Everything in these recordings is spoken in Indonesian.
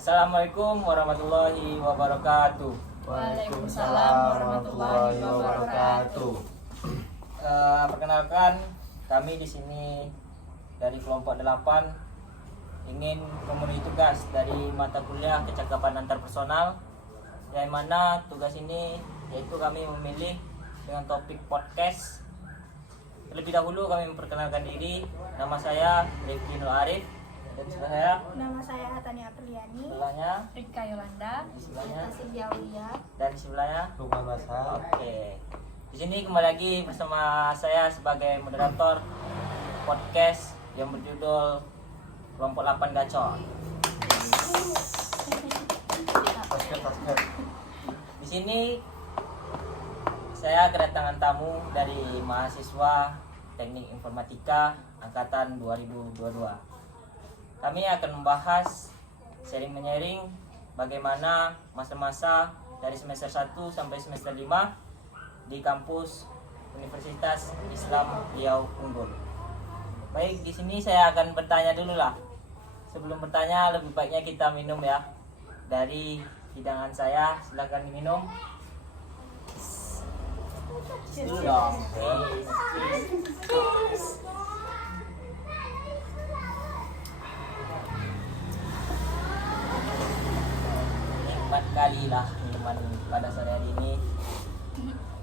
Assalamualaikum warahmatullahi wabarakatuh. Waalaikumsalam warahmatullahi wabarakatuh. Perkenalkan, kami di sini dari kelompok 8 ingin memenuhi tugas dari mata kuliah kecakapan antarpersonal, yang mana tugas ini yaitu kami memilih dengan topik podcast. Terlebih dahulu kami memperkenalkan diri. Nama saya Rifki Nur Arif. Dan sebelah saya, Nama saya Tania Apriliani. sebelahnya Rika Yolanda. di sebelahnya Silvia Aulia. dan di sebelahnya. Lukman Basal. Oke. Di sini kembali lagi bersama saya sebagai moderator podcast yang berjudul Kelompok 8 Gacor. Basket. Di sini saya kedatangan tamu dari mahasiswa Teknik Informatika angkatan 2022. Kami akan membahas sharing menyaring bagaimana masa-masa dari semester 1 sampai semester 5 di kampus Universitas Islam Riau Unggul. Baik, di sini saya akan bertanya dulu lah. Sebelum bertanya, lebih baiknya kita minum ya. Dari hidangan saya, silakan diminum. Dulu dong. Nikmat kali lah minuman pada sore hari ini.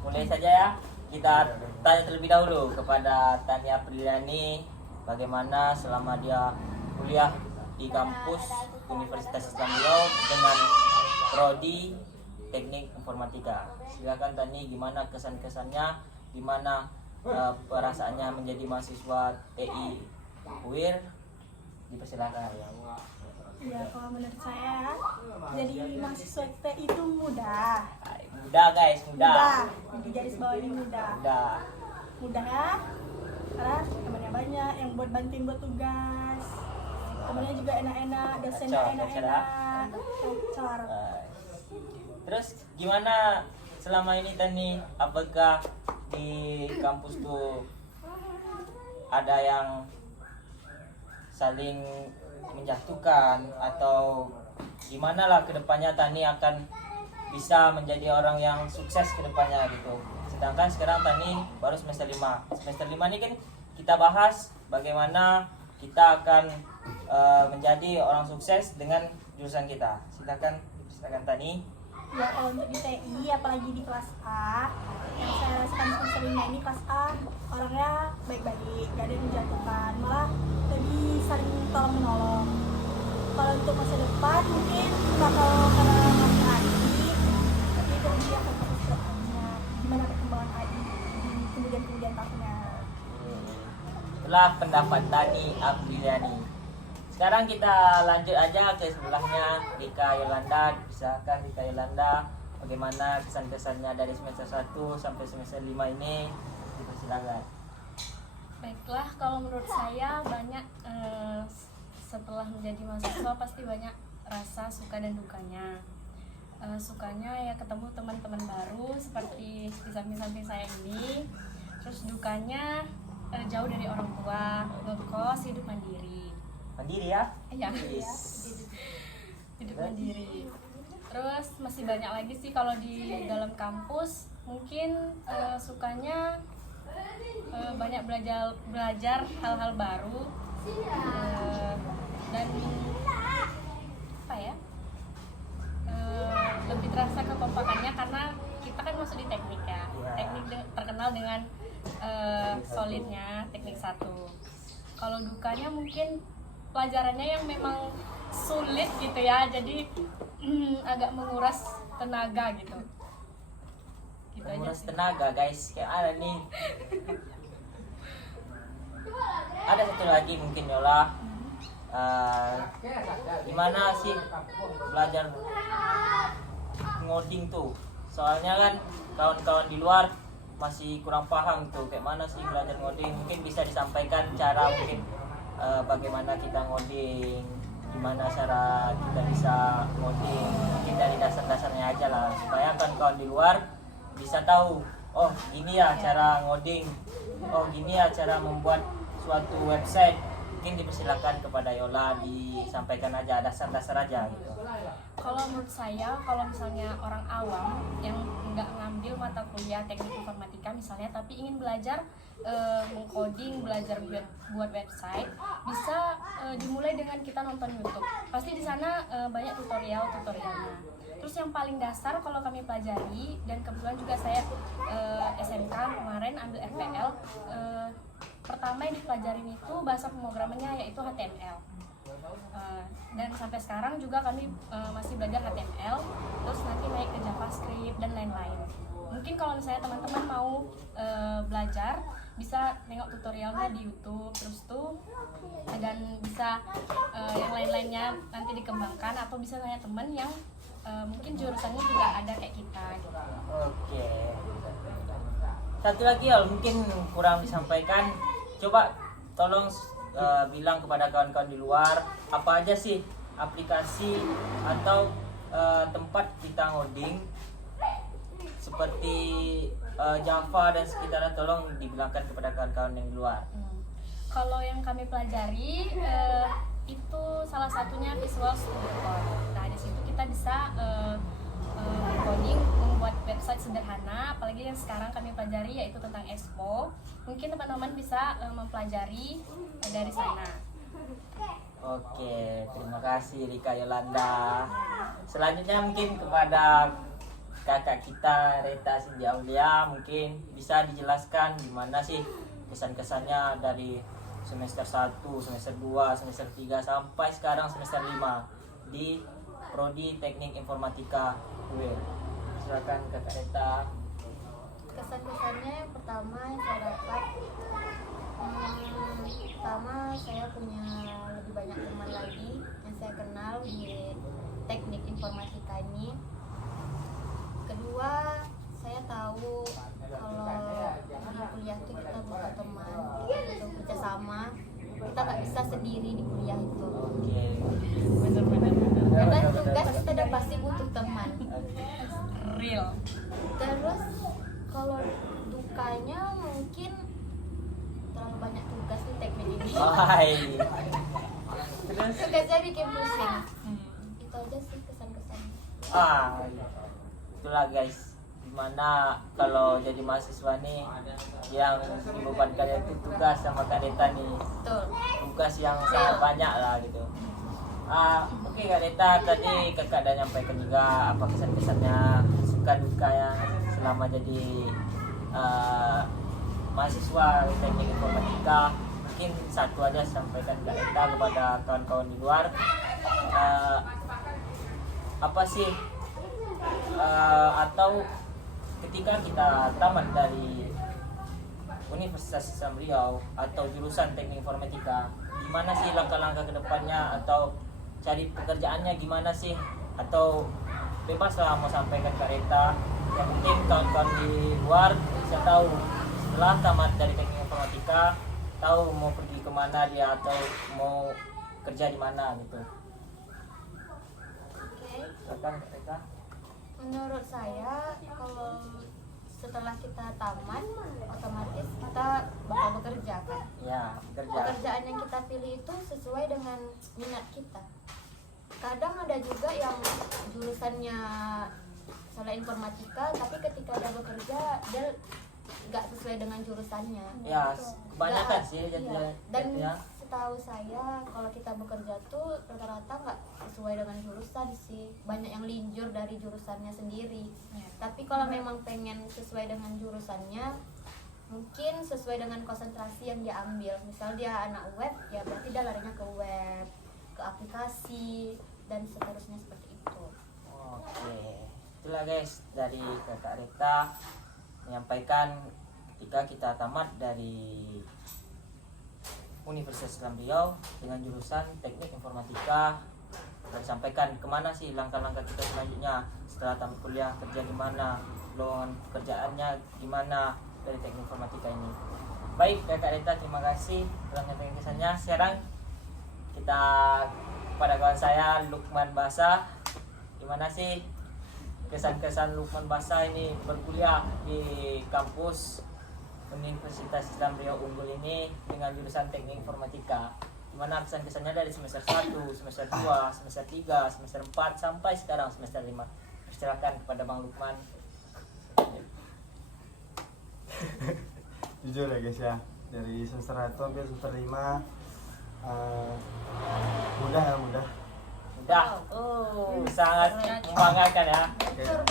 Mulai saja ya. Kita tanya terlebih dahulu kepada Tania Apriliani bagaimana selama dia kuliah di kampus Universitas Islam Riau dengan prodi Teknik Informatika. Silakan Tani, gimana kesan-kesannya, gimana perasaannya menjadi mahasiswa TI UIR? Dipersilakan. Ya, kalau menurut saya jadi mahasiswa TI itu mudah. Mudah guys, mudah. Jadi garis bawah ini mudah. Mudah. Ya. Karena temannya banyak yang buat bantuin buat tugas. Temannya juga enak-enak, dosennya Gacor, enak-enak. Gacor. Terus gimana selama ini Tani? Apakah di kampus tuh ada yang saling menjatuhkan atau gimana lah kedepannya Tani akan bisa menjadi orang yang sukses kedepannya gitu? Sedangkan sekarang Tani baru semester 5. Semester 5 ini kan kita bahas bagaimana kita akan menjadi orang sukses dengan jurusan kita. Silakan Tani. Ya, kalau untuk di TI, apalagi di kelas A, yang saya rasakan semester 5 ini kelas A orangnya baik-baik, gak ada yang menjatuhkan, malah lebih saling tolong menolong. Kalau untuk masa depan mungkin bakal karena masih adik, tapi itu lebih akan fokus ke AI-nya, gimana perkembangan AI di kemudian tahunnya. Itulah pendapat Tani Apriliani. Sekarang kita lanjut aja ke sebelahnya, Rika Yolanda. Silakan Rika Yolanda, bagaimana kesan-kesannya dari semester 1 sampai semester 5 ini? Dipersilakan. Baiklah, kalau menurut saya banyak setelah menjadi mahasiswa pasti banyak rasa suka dan dukanya. Sukanya ya ketemu teman-teman baru seperti di samping-samping saya ini. Terus dukanya jauh dari orang tua, ngekos, hidup mandiri. Mandiri ya? Iya, Yes. hidup mandiri. Terus masih banyak lagi sih kalau di dalam kampus. Mungkin sukanya banyak belajar hal-hal baru, dan apa ya, lebih terasa kekompakannya karena kita kan masuk di teknik ya. Teknik terkenal dengan solidnya teknik 1. Kalau dukanya mungkin pelajarannya yang memang sulit gitu ya, jadi agak menguras tenaga gitu. Gitu aja Menguras sih. tenaga guys, kayak ada nih. Ada satu lagi mungkin Yola. Gimana sih belajar ngoding tuh? Soalnya kan kawan-kawan di luar masih kurang paham tuh kayak mana sih belajar ngoding. Mungkin bisa disampaikan cara mungkin bagaimana kita ngoding, gimana cara kita bisa ngoding, mungkin dari dasar-dasarnya aja lah, supaya kawan-kawan di luar bisa tahu, oh gini ya cara ngoding, oh gini ya cara membuat suatu website, mungkin dipersilakan kepada Yola disampaikan aja dasar-dasar aja gitu. Kalau menurut saya, kalau misalnya orang awam yang nggak ngambil mata kuliah teknik informatika misalnya, tapi ingin belajar mengcoding, belajar buat website, bisa dimulai dengan kita nonton YouTube. Pasti di sana banyak tutorialnya. Terus yang paling dasar kalau kami pelajari, dan kebetulan juga saya SMK kemarin ambil RPL, pertama yang dipelajarin itu bahasa pemrogramannya yaitu HTML. Dan sampai sekarang juga kami masih belajar HTML, terus nanti naik ke JavaScript dan lain-lain. Mungkin kalau misalnya teman-teman mau belajar, bisa nengok tutorialnya di YouTube, terus tuh dan bisa yang lain-lainnya nanti dikembangkan, atau bisa tanya teman yang mungkin jurusannya juga ada kayak kita gitu. Oke. Satu lagi Yol, mungkin kurang disampaikan. Coba tolong bilang kepada kawan-kawan di luar apa aja sih aplikasi atau tempat kita ngoding seperti Java dan sekitarnya, tolong dibilangkan kepada kawan-kawan yang di luar. Kalau yang kami pelajari itu salah satunya Visual Studio Code. Nah, di situ kita bisa coding, membuat website sederhana, apalagi yang sekarang kami pelajari yaitu tentang Expo. Mungkin teman-teman bisa mempelajari dari sana. Oke, terima kasih Rika Yolanda. Selanjutnya mungkin kepada kakak kita Reta Cindy Aulia, mungkin bisa dijelaskan gimana sih kesan-kesannya dari semester 1, semester 2, semester 3 sampai sekarang semester 5 di Prodi Teknik Informatika UIN. Silakan kakak Reta. Kesan-kesannya yang pertama yang saya dapat, pertama saya punya lebih banyak teman lagi yang saya kenal di teknik informatika ini. Kedua, saya tahu kalau di kuliah itu kita butuh teman untuk kerjasama, kita nggak bisa sendiri di kuliah itu. Oke. Karena tugas kita udah pasti butuh teman. Real. Terus kalau dukanya mungkin terlalu banyak tugas di teknik ini. Hai. Terus Tugasnya bikin pusing. Itu aja sih kesan-kesannya. itulah guys, dimana kalau jadi mahasiswa nih yang dibebankan itu tugas sama Kak Reta nih, Betul. tugas yang sangat banyak lah gitu. Oke Kak Reta, tadi kakak udah nyampaikan juga apa kesan-kesannya, suka duka yang selama jadi mahasiswa teknik informatika. Mungkin satu aja sampaikan Kak Reta kepada kawan-kawan di luar, apa sih atau ketika kita tamat dari Universitas Islam Riau atau jurusan teknik informatika, gimana sih langkah-langkah kedepannya, atau cari pekerjaannya gimana sih, atau bebas lah mau sampaikan Kak Reta. Yang penting kawan-kawan di luar bisa tahu setelah tamat dari teknik informatika, tahu mau pergi kemana dia atau mau kerja di mana gitu. Oke. Silakan Kak Reta. Menurut saya kalau setelah kita tamat otomatis kita bakal bekerja kan. Ya, kerja. Pekerjaan yang kita pilih itu sesuai dengan minat kita. Kadang ada juga yang jurusannya salah informatika, tapi ketika dia bekerja dia nggak sesuai dengan jurusannya. Ya, Gitu. kebanyakan Nggak- sih jadi iya. Dan jadinya. setahu saya kalau kita bekerja tuh rata-rata nggak sesuai dengan jurusan sih. Banyak yang linjur dari jurusannya sendiri. Ya. Tapi kalau memang pengen sesuai dengan jurusannya, mungkin sesuai dengan konsentrasi yang dia ambil. Misal dia anak web, ya berarti dia larinya ke web, ke aplikasi, dan seterusnya seperti itu. Oke, itulah guys dari kakak Reta menyampaikan ketika kita tamat dari Universitas Islam Riau dengan jurusan teknik informatika, dan sampaikan kemana sih langkah-langkah kita selanjutnya setelah tamat kuliah, kerja gimana, lowongan pekerjaannya gimana dari teknik informatika ini. Baik kakak Reta, terima kasih telah menyampaikan kesannya. Sekarang kita pada kawan saya Lukman Basa, gimana sih kesan-kesan Lukman Basa ini berkuliah di kampus Universitas Islam Riau Unggul ini dengan jurusan teknik informatika? gimana kesan-kesannya dari semester 1, semester 2, semester 3, semester 4 sampai sekarang semester 5. Silakan kepada Bang Lukman. Jujur ya guys ya, dari semester 1 sampai semester 5 mudah. Mudah. Sangat membanggakan ya.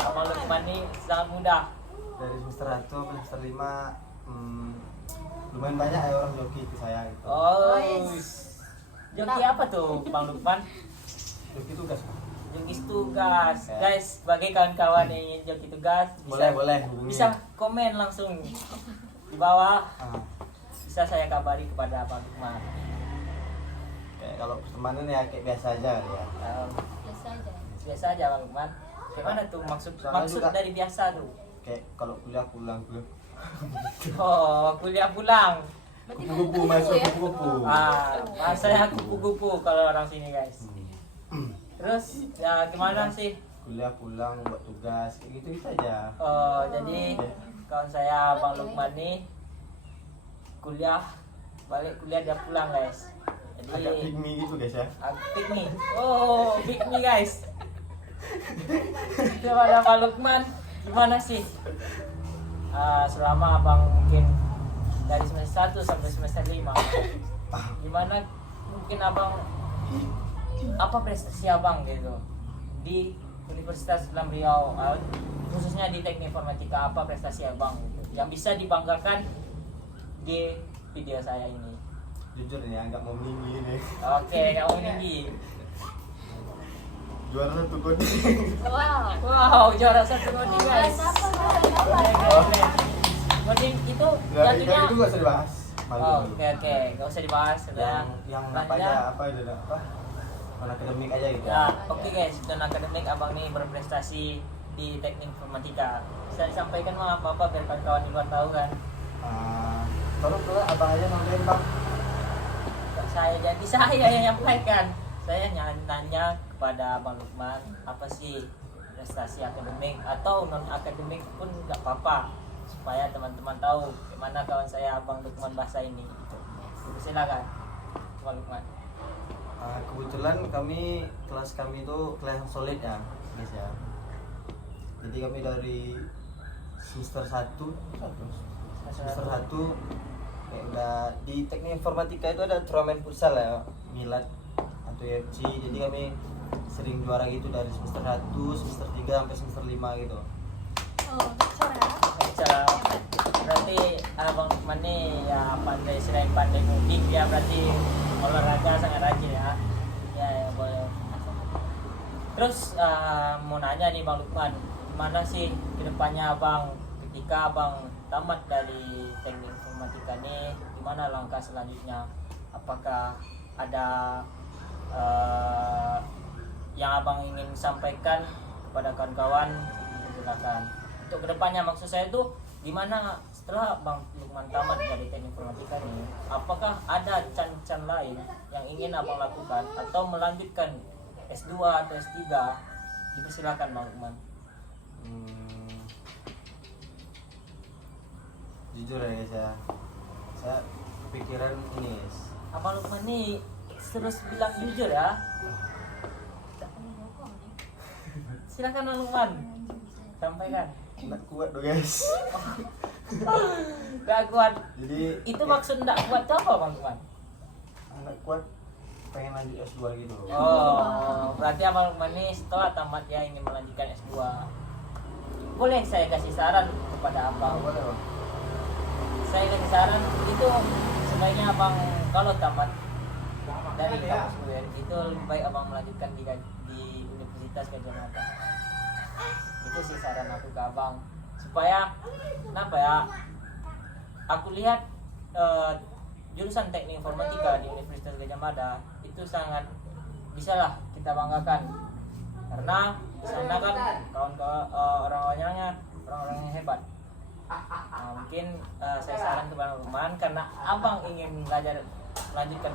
Bang Lukman ini sangat mudah. Dari semester 1 sampai semester 5 lumayan banyak ya orang joki ke saya gitu. Oh, joki apa tuh Bang Lukman? Joki tugas. Joki tugas. Guys, bagi kawan-kawan yang ingin joki tugas Boleh hubungi. bisa komen langsung di bawah. Ah, Bisa saya kabari kepada Bang Lukman. kayak kalau pertemanan ya kayak biasa aja kali ya. Biasa aja. Biasa aja Bang Lukman. Gimana tuh maksud Soalnya juga- dari biasa tuh? Kayak kalau kuliah pulang. Oh, kuliah pulang. Berarti Kupu-kupu kupu-kupu masuk ya? kupu-kupu. Bahasanya kupu-kupu kalau orang sini guys. Terus ya gimana sih? Kuliah pulang buat tugas kayak gitu aja. Oh, jadi kawan saya Bang Lukman nih kuliah balik kuliah dia pulang guys. Agak Jadi pick me gitu guys ya. pick me. Oh, pick me guys. Gimana Bang Lukman? Gimana sih? Selama abang mungkin dari semester 1 sampai semester 5, gimana mungkin abang apa prestasi abang gitu di Universitas Islam Riau, khususnya di teknik informatika, apa prestasi abang gitu yang bisa dibanggakan di video saya ini? Jujur nih ya, nggak mau meninggi nih. Oke, kamu tinggi. Juara 1 coding. Wow. Wow, juara 1 coding guys. Coding itu Dari jatuhnya. itu nggak usah dibahas. Malu, Oh, malu. oke, nggak usah dibahas. Yang apa aja, apa udah apa? Non akademik aja gitu. Ya, oke guys, dan akademik abang nih berprestasi di teknik informatika. Bisa disampaikan mah apa biar kawan-kawan di luar tahu kan? Tolong abang aja nonton bang. Nggak saya jadi saya yang nyampaikan. Saya nanya kepada Bang Lukman apa sih prestasi akademik atau non akademik pun nggak apa-apa supaya teman-teman tahu gimana kawan saya Bang Lukman bahasa ini. Silakan, Bang Lukman. Kebetulan kelas kami itu kelas yang solid ya guys ya. Jadi kami dari semester 1 kayak udah di teknik informatika itu ada turnamen futsal ya, Milad atau UFC. Jadi kami sering juara gitu dari semester 1, semester 3 sampai semester 5 gitu. Oh, bicara. Bicara berarti Bang Lukman nih ya pandai selain pandai ngudik ya berarti olahraga sangat rajin ya. Ya boleh. Terus mau nanya nih Bang Lukman, gimana sih kedepannya abang ketika abang tamat dari teknik informatika nih, gimana langkah selanjutnya? Apakah ada yang abang ingin sampaikan kepada kawan-kawan? Silakan. Untuk kedepannya maksud saya itu gimana setelah Bang Lukman tamat dari teknik informatika nih, apakah ada can-can lain yang ingin abang lakukan atau melanjutkan S2 atau S3? Dipersilakan Bang Lukman. Jujur ya guys ya, saya kepikiran ini guys. Abang Lukman nih terus bilang jujur ya. Silakan Bang Lukman, sampaikan. Nggak kuat dong guys. Gak kuat. Jadi Itu maksud nggak kuat itu apa Bang Lukman? anak kuat pengen lanjut S2 gitu. Oh, berarti Abang Lukman nih setelah tamat ya ingin melanjutkan S2. Boleh saya kasih saran kepada abang? Boleh bang. Saya kasih saran itu sebaiknya abang kalau tamat dari kampus UIN itu lebih baik abang melanjutkan di Universitas Gadjah Mada. Itu sih saran aku ke abang supaya kenapa ya? Aku lihat jurusan teknik informatika di Universitas Gadjah Mada itu sangat bisalah kita banggakan karena di sana kan kawan-kawan orang-orangnya orang-orang yang hebat. Nah, mungkin saya saran ke Bang Lukman karena abang ingin belajar melanjutkan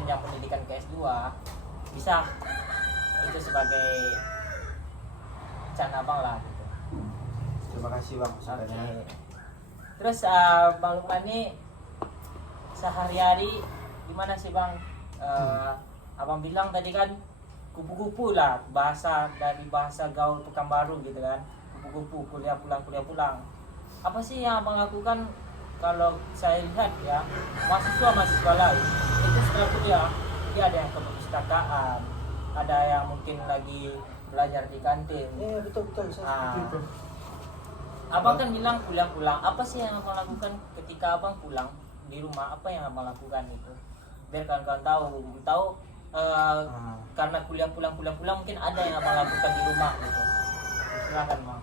jenjang pendidikan ke S2 bisa itu sebagai can abang lah gitu. Terima kasih bang masukannya. Oke. Terus Bang Lukman ini sehari-hari gimana sih Bang abang bilang tadi kan kupu-kupu lah, dari bahasa gaul Pekanbaru gitu kan, kupu-kupu, kuliah pulang. Apa sih yang abang lakukan? Kalau saya lihat ya, mahasiswa lain itu setelah kuliah dia ada yang ke perpustakaan, ada yang mungkin lagi belajar di kantin. Iya betul saya Ah. seperti itu. Abang kan bilang kuliah pulang. Apa sih yang abang lakukan ketika abang pulang di rumah? Apa yang abang lakukan itu? Biar kawan-kawan tahu. Karena kuliah pulang mungkin ada yang abang lakukan di rumah gitu. Silakan bang.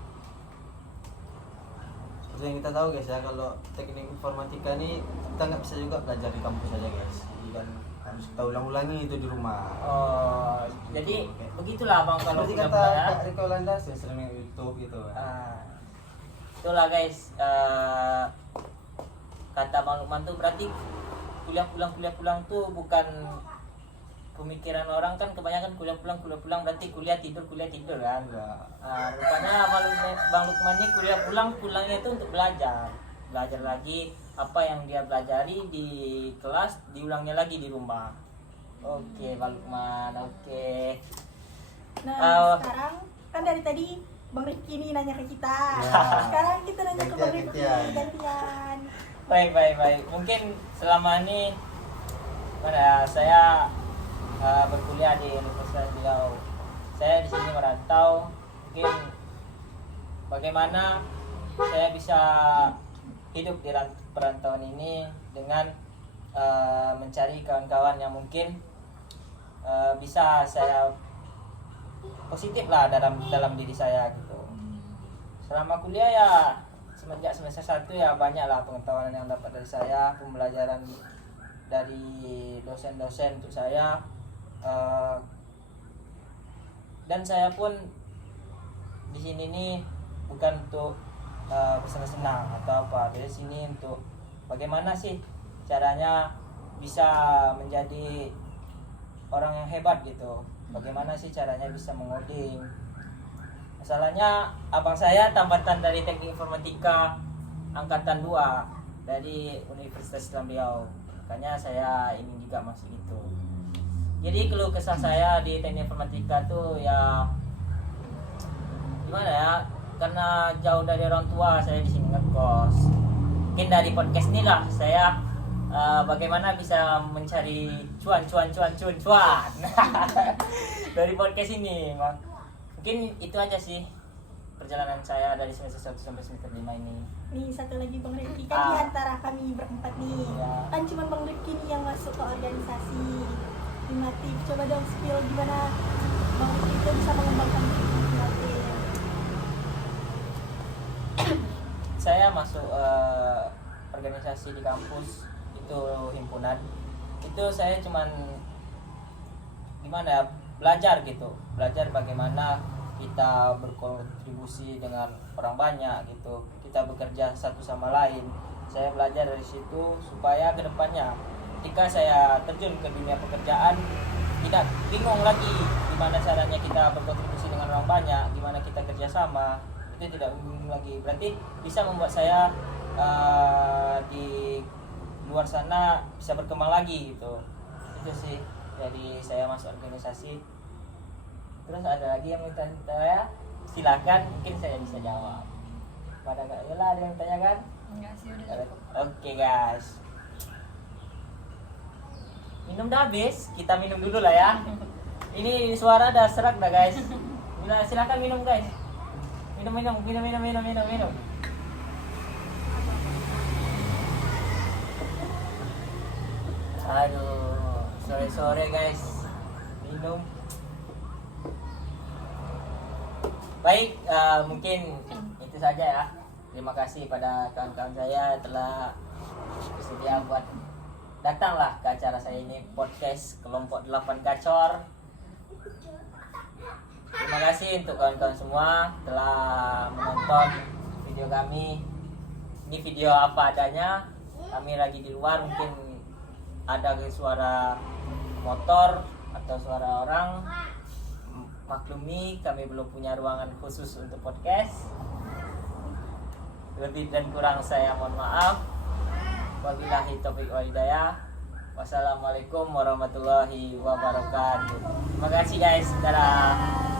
Seperti yang kita tahu guys ya, kalau teknik informatika ini kita nggak bisa juga belajar di kampus saja guys. Jadi kan harus kita ulang-ulangi itu di rumah. Oh, jadi begitulah abang kalau Seperti kuliah kata pulang ya. Kak Rika Yolanda, saya sering main YouTube gitu. Itulah guys, kata Bang Lukman tuh berarti kuliah pulang tuh bukan pemikiran orang kan, kebanyakan kuliah pulang berarti kuliah tidur kan. Enggak. Rupanya Bang Lukman ini pulangnya itu untuk belajar lagi apa yang dia pelajari di kelas, diulangnya lagi di rumah. Oke Bang Lukman, oke. Nah, sekarang kan dari tadi Bang Rifki ini nanya ke kita. Ya. Sekarang kita nanya ke Bang Rifki Gantian. gantian. Baik. Mungkin selama ini saya berkuliah di Universitas Riau. Saya di sini merantau. Mungkin bagaimana saya bisa hidup di perantauan ini dengan mencari kawan-kawan yang mungkin bisa saya positif lah dalam diri saya gitu. Selama kuliah ya semenjak semester 1 ya banyaklah pengetahuan yang dapat dari saya, pembelajaran dari dosen-dosen untuk saya, dan saya pun di sini nih bukan untuk bersenang-senang atau apa, dari sini untuk bagaimana sih caranya bisa menjadi orang yang hebat gitu, bagaimana sih caranya bisa mengoding. Masalahnya abang saya tambatan dari teknik informatika angkatan 2 dari Universitas Islam Riau, makanya saya ingin juga masuk itu. Jadi keluh kesah saya di teknik informatika tuh ya gimana ya, karena jauh dari orang tua, saya di sini ngekos. Mungkin dari podcast ini lah saya bagaimana bisa mencari cuan dari podcast ini. Mungkin itu aja sih perjalanan saya dari semester 1 sampai semester 5 ini. Nih satu lagi Bang Rifki kan di antara kami berempat nih. Ya. Kan cuma Bang Rifki nih yang masuk ke organisasi. Himatif, coba dong spill gimana Bang Rifki itu bisa mengembangkan Himatif. Saya masuk organisasi di kampus itu himpunan. Itu saya cuman gimana ya, belajar bagaimana kita berkontribusi dengan orang banyak gitu, kita bekerja satu sama lain. Saya belajar dari situ supaya kedepannya ketika saya terjun ke dunia pekerjaan tidak bingung lagi gimana caranya kita berkontribusi dengan orang banyak, gimana kita kerjasama, itu tidak bingung lagi. Berarti bisa membuat saya di luar sana bisa berkembang lagi gitu. Itu sih dari saya masuk organisasi. Terus ada lagi yang minta saya, silakan, mungkin saya bisa jawab. Pada nggak ada yang tanyakan? Enggak sih, udah. Oke guys, minum udah habis, kita minum dulu lah ya. Ini suara udah serak dah guys. Nah, silakan minum guys. Minum. Aduh, sore guys, minum. Baik, mungkin itu saja ya. Terima kasih pada kawan-kawan saya telah bersedia buat datanglah ke acara saya ini, podcast kelompok 8 Gacor. Terima kasih untuk kawan-kawan semua telah menonton video kami. Ini video apa adanya, kami lagi di luar, mungkin ada suara motor atau suara orang, maklumi kami belum punya ruangan khusus untuk podcast. Lebih dan kurang saya mohon maaf. Wabillahi taufiq wal hidayah. Wassalamualaikum warahmatullahi wabarakatuh. Terima kasih guys. Dadah.